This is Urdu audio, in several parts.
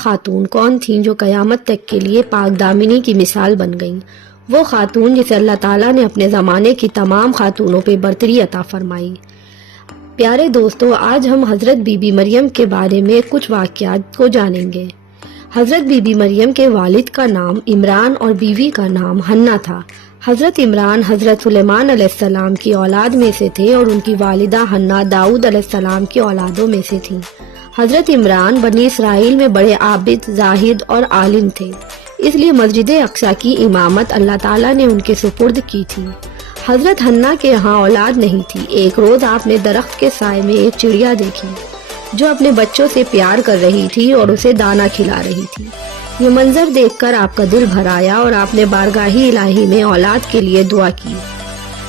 خاتون کون تھیں جو قیامت تک کے لیے پاک دامنی کی مثال بن گئیں؟ وہ خاتون جسے اللہ تعالیٰ نے اپنے زمانے کی تمام خاتونوں پہ برتری عطا فرمائی۔ پیارے دوستو، آج ہم حضرت بی بی مریم کے بارے میں کچھ واقعات کو جانیں گے۔ حضرت بی بی مریم کے والد کا نام عمران اور بیوی کا نام حنا تھا۔ حضرت عمران حضرت سلیمان علیہ السلام کی اولاد میں سے تھے اور ان کی والدہ حنا داؤد علیہ السلام کی اولادوں میں سے تھیں۔ حضرت عمران بنی اسرائیل میں بڑے عابد، زاہد اور عالم تھے، اس لیے مسجد اقصی کی امامت اللہ تعالیٰ نے ان کے سپرد کی تھی۔ حضرت حنا کے یہاں اولاد نہیں تھی۔ ایک روز آپ نے درخت کے سائے میں ایک چڑیا دیکھی جو اپنے بچوں سے پیار کر رہی تھی اور اسے دانا کھلا رہی تھی۔ یہ منظر دیکھ کر آپ کا دل بھر آیا اور آپ نے بارگاہ الہی میں اولاد کے لیے دعا کی،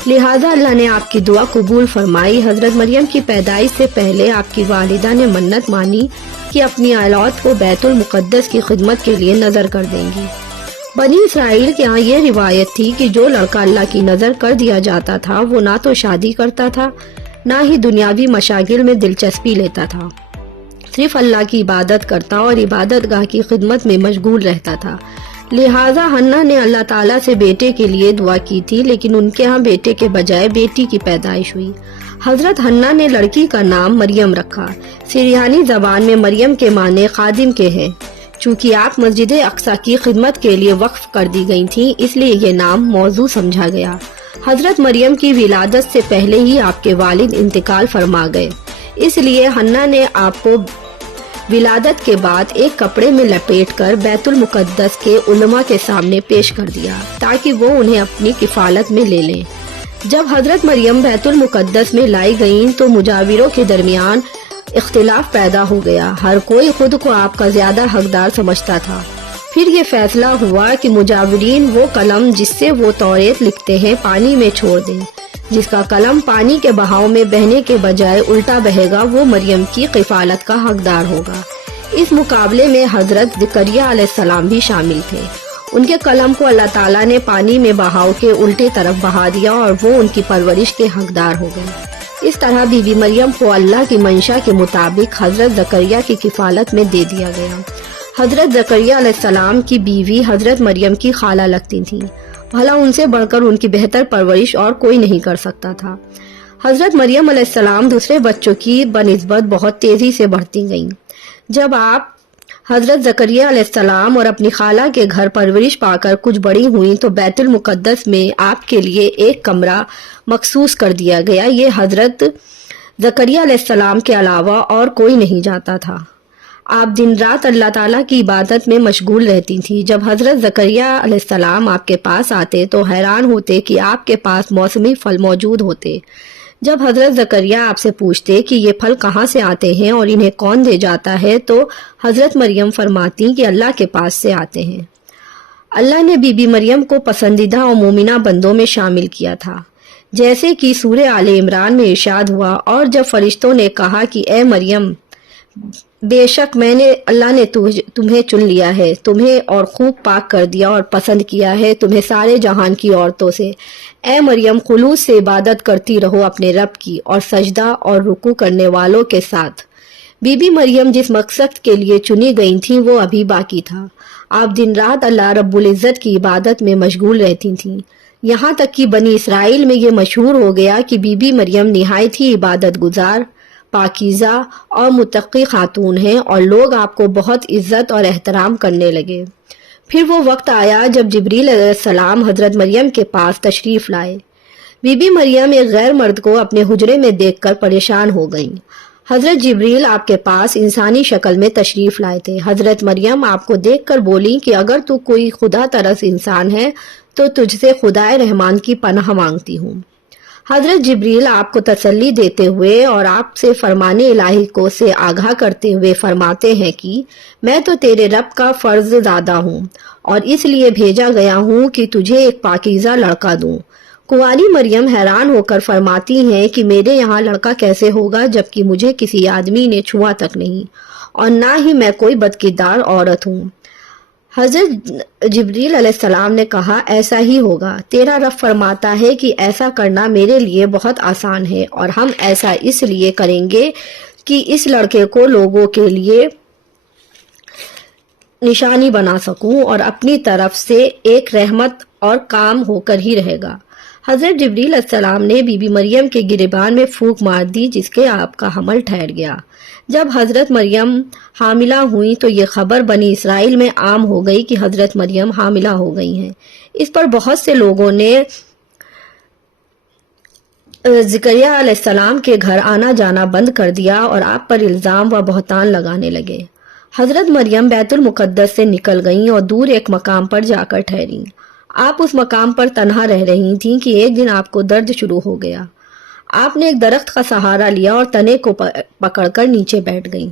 لہٰذا اللہ نے آپ کی دعا قبول فرمائی۔ حضرت مریم کی پیدائش سے پہلے آپ کی والدہ نے منت مانی کہ اپنی اولاد کو بیت المقدس کی خدمت کے لیے نذر کر دیں گی۔ بنی اسرائیل کے ہاں یہ روایت تھی کہ جو لڑکا اللہ کی نظر کر دیا جاتا تھا وہ نہ تو شادی کرتا تھا نہ ہی دنیاوی مشاغل میں دلچسپی لیتا تھا، صرف اللہ کی عبادت کرتا اور عبادت گاہ کی خدمت میں مشغول رہتا تھا۔ لہٰذا حنا نے اللہ تعالیٰ سے بیٹے کے لیے دعا کی تھی، لیکن ان کے ہاں بیٹے کے بجائے بیٹی کی پیدائش ہوئی۔ حضرت حنا نے لڑکی کا نام مریم رکھا۔ سریانی زبان میں مریم کے معنی خادم کے ہیں۔ چونکہ آپ مسجد اقصی کی خدمت کے لیے وقف کر دی گئی تھیں، اس لیے یہ نام موضوع سمجھا گیا۔ حضرت مریم کی ولادت سے پہلے ہی آپ کے والد انتقال فرما گئے، اس لیے حنا نے آپ کو ولادت کے بعد ایک کپڑے میں لپیٹ کر بیت المقدس کے علماء کے سامنے پیش کر دیا تاکہ وہ انہیں اپنی کفالت میں لے لیں۔ جب حضرت مریم بیت المقدس میں لائی گئیں تو مجاوروں کے درمیان اختلاف پیدا ہو گیا۔ ہر کوئی خود کو آپ کا زیادہ حقدار سمجھتا تھا۔ پھر یہ فیصلہ ہوا کہ مجاورین وہ قلم جس سے وہ توریت لکھتے ہیں پانی میں چھوڑ دیں۔ جس کا قلم پانی کے بہاؤ میں بہنے کے بجائے الٹا بہے گا وہ مریم کی کفالت کا حقدار ہوگا۔ اس مقابلے میں حضرت زکریا علیہ السلام بھی شامل تھے۔ ان کے قلم کو اللہ تعالیٰ نے پانی میں بہاؤ کے الٹے طرف بہا دیا اور وہ ان کی پرورش کے حقدار ہو گئے۔ اس طرح بی بی مریم کو اللہ کی منشا کے مطابق حضرت زکریا کی کفالت میں دے دیا گیا۔ حضرت زکریا علیہ السلام کی بیوی حضرت مریم کی خالہ لگتی تھیں، بھلا ان سے بڑھ کر ان کی بہتر پرورش اور کوئی نہیں کر سکتا تھا۔ حضرت مریم علیہ السلام دوسرے بچوں کی بنسبت بہت تیزی سے بڑھتی گئیں۔ جب آپ حضرت زکریا علیہ السلام اور اپنی خالہ کے گھر پرورش پا کر کچھ بڑی ہوئیں تو بیت المقدس میں آپ کے لیے ایک کمرہ مخصوص کر دیا گیا۔ یہ حضرت زکریا علیہ السلام کے علاوہ اور کوئی نہیں جاتا تھا۔ آپ دن رات اللہ تعالیٰ کی عبادت میں مشغول رہتی تھیں۔ جب حضرت زکریا علیہ السلام آپ کے پاس آتے تو حیران ہوتے کہ آپ کے پاس موسمی پھل موجود ہوتے۔ جب حضرت زکریا آپ سے پوچھتے کہ یہ پھل کہاں سے آتے ہیں اور انہیں کون دے جاتا ہے تو حضرت مریم فرماتی کہ اللہ کے پاس سے آتے ہیں۔ اللہ نے بی بی مریم کو پسندیدہ اور مومنہ بندوں میں شامل کیا تھا، جیسے کہ سورہ آل عمران میں ارشاد ہوا، اور جب فرشتوں نے کہا کہ اے مریم، بے شک اللہ نے تمہیں چن لیا ہے، تمہیں اور خوب پاک کر دیا اور پسند کیا ہے تمہیں سارے جہان کی عورتوں سے۔ اے مریم، خلوص سے عبادت کرتی رہو اپنے رب کی اور سجدہ اور رکوع کرنے والوں کے ساتھ۔ بی بی مریم جس مقصد کے لیے چنی گئی تھیں وہ ابھی باقی تھا۔ آپ دن رات اللہ رب العزت کی عبادت میں مشغول رہتی تھیں، یہاں تک کہ بنی اسرائیل میں یہ مشہور ہو گیا کہ بی بی مریم نہایت ہی عبادت گزار، پاکیزہ اور متقی خاتون ہیں، اور لوگ آپ کو بہت عزت اور احترام کرنے لگے۔ پھر وہ وقت آیا جب جبریل علیہ السلام حضرت مریم کے پاس تشریف لائے۔ بی بی مریم ایک غیر مرد کو اپنے حجرے میں دیکھ کر پریشان ہو گئیں۔ حضرت جبریل آپ کے پاس انسانی شکل میں تشریف لائے تھے۔ حضرت مریم آپ کو دیکھ کر بولی کہ اگر تو کوئی خدا ترس انسان ہے تو تجھ سے خدائے رحمان کی پناہ مانگتی ہوں۔ حضرت جبریل آپ کو تسلی دیتے ہوئے اور آپ سے فرمان الہی کو سے آگاہ کرتے ہوئے فرماتے ہیں کہ میں تو تیرے رب کا فرض زادہ ہوں اور اس لیے بھیجا گیا ہوں کہ تجھے ایک پاکیزہ لڑکا دوں۔ کنواری مریم حیران ہو کر فرماتی ہیں کہ میرے یہاں لڑکا کیسے ہوگا جبکہ مجھے کسی آدمی نے چھوا تک نہیں اور نہ ہی میں کوئی بدکردار عورت ہوں۔ حضرت جبریل علیہ السلام نے کہا ایسا ہی ہوگا، تیرا رب فرماتا ہے کہ ایسا کرنا میرے لیے بہت آسان ہے، اور ہم ایسا اس لیے کریں گے کہ اس لڑکے کو لوگوں کے لیے نشانی بنا سکوں اور اپنی طرف سے ایک رحمت اور کام ہو کر ہی رہے گا۔ حضرت جبریل علیہ السلام نے بی بی مریم کے گریبان میں پھونک مار دی، جس کے آپ کا حمل ٹھہر گیا۔ جب حضرت مریم حاملہ ہوئیں تو یہ خبر بنی اسرائیل میں عام ہو گئی کہ حضرت مریم حاملہ ہو گئی ہیں۔ اس پر بہت سے لوگوں نے زکریا علیہ السلام کے گھر آنا جانا بند کر دیا اور آپ پر الزام و بہتان لگانے لگے۔ حضرت مریم بیت المقدس سے نکل گئیں اور دور ایک مقام پر جا کر ٹھہریں۔ آپ اس مقام پر تنہا رہ رہی تھیں کہ ایک دن آپ کو درد شروع ہو گیا۔ آپ نے ایک درخت کا سہارا لیا اور تنے کو پکڑ کر نیچے بیٹھ گئیں۔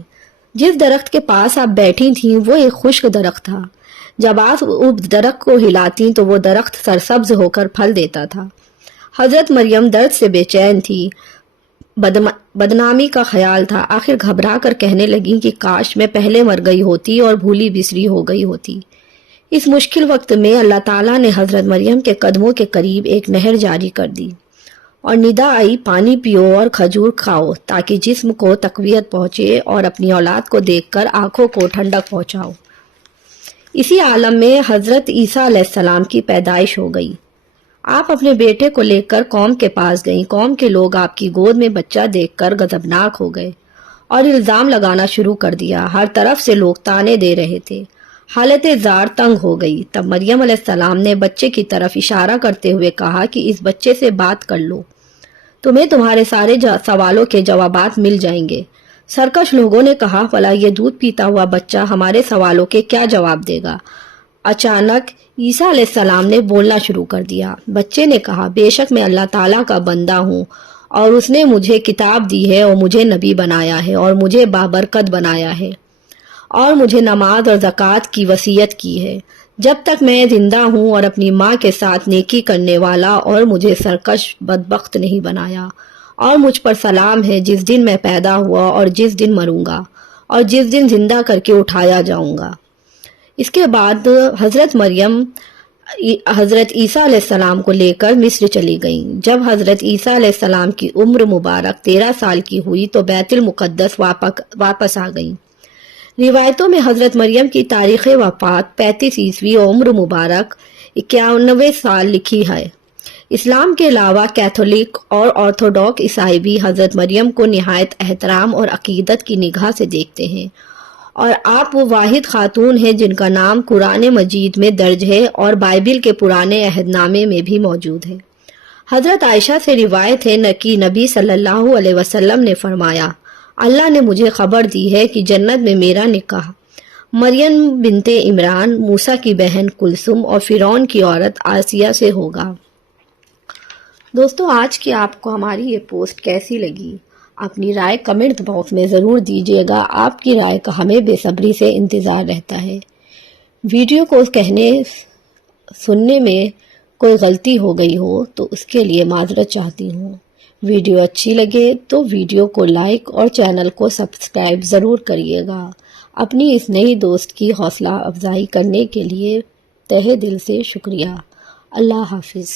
جس درخت کے پاس آپ بیٹھی تھیں وہ ایک خشک درخت تھا۔ جب آپ اس درخت کو ہلاتیں تو وہ درخت سرسبز ہو کر پھل دیتا تھا۔ حضرت مریم درد سے بے چین تھی، بدنامی کا خیال تھا۔ آخر گھبرا کر کہنے لگیں کہ کاش میں پہلے مر گئی ہوتی اور بھولی بسری ہو گئی ہوتی۔ اس مشکل وقت میں اللہ تعالیٰ نے حضرت مریم کے قدموں کے قریب ایک نہر جاری کر دی اور ندا آئی، پانی پیو اور کھجور کھاؤ تاکہ جسم کو تقویت پہنچے اور اپنی اولاد کو دیکھ کر آنکھوں کو ٹھنڈک پہنچاؤ۔ اسی عالم میں حضرت عیسیٰ علیہ السلام کی پیدائش ہو گئی۔ آپ اپنے بیٹے کو لے کر قوم کے پاس گئیں۔ قوم کے لوگ آپ کی گود میں بچہ دیکھ کر غضبناک ہو گئے اور الزام لگانا شروع کر دیا۔ ہر طرف سے لوگ تانے دے رہے تھے۔ حالت زار تنگ ہو گئی۔ تب مریم علیہ السلام نے بچے کی طرف اشارہ کرتے ہوئے کہا کہ اس بچے سے بات کر لو، تمہیں تمہارے سارے سوالوں کے جوابات مل جائیں گے۔ سرکش لوگوں نے کہا، بھلا یہ دودھ پیتا ہوا بچہ ہمارے سوالوں کے کیا جواب دے گا؟ اچانک عیسیٰ علیہ السلام نے بولنا شروع کر دیا۔ بچے نے کہا، بے شک میں اللہ تعالیٰ کا بندہ ہوں اور اس نے مجھے کتاب دی ہے اور مجھے نبی بنایا ہے اور مجھے بابرکت بنایا ہے اور مجھے نماز اور زکوٰۃ کی وصیت کی ہے جب تک میں زندہ ہوں، اور اپنی ماں کے ساتھ نیکی کرنے والا، اور مجھے سرکش بدبخت نہیں بنایا، اور مجھ پر سلام ہے جس دن میں پیدا ہوا اور جس دن مروں گا اور جس دن زندہ کر کے اٹھایا جاؤں گا۔ اس کے بعد حضرت مریم حضرت عیسیٰ علیہ السلام کو لے کر مصر چلی گئیں۔ جب حضرت عیسیٰ علیہ السلام کی عمر مبارک 13 سال کی ہوئی تو بیت المقدس واپس آ گئیں۔ روایتوں میں حضرت مریم کی تاریخ وفات 35 عیسوی اور عمر مبارک 91 سال لکھی ہے۔ اسلام کے علاوہ کیتھولک اور آرتھوڈاکس عیسائی بھی حضرت مریم کو نہایت احترام اور عقیدت کی نگاہ سے دیکھتے ہیں، اور آپ وہ واحد خاتون ہیں جن کا نام قرآن مجید میں درج ہے اور بائبل کے پرانے عہد نامے میں بھی موجود ہے۔ حضرت عائشہ سے روایت ہے کہ نبی صلی اللہ علیہ وسلم نے فرمایا، اللہ نے مجھے خبر دی ہے کہ جنت میں میرا نکاح مریم بنت عمران، موسیٰ کی بہن کلثوم اور فرعون کی عورت آسیہ سے ہوگا۔ دوستو، آج کی آپ کو ہماری یہ پوسٹ کیسی لگی؟ اپنی رائے کمنٹ باکس میں ضرور دیجیے گا۔ آپ کی رائے کا ہمیں بے صبری سے انتظار رہتا ہے۔ ویڈیو کو سننے میں کوئی غلطی ہو گئی ہو تو اس کے لیے معذرت چاہتی ہوں۔ ویڈیو اچھی لگے تو ویڈیو کو لائک اور چینل کو سبسکرائب ضرور کریے گا۔ اپنی اس نئی دوست کی حوصلہ افزائی کرنے کے لیے تہہ دل سے شکریہ۔ اللہ حافظ۔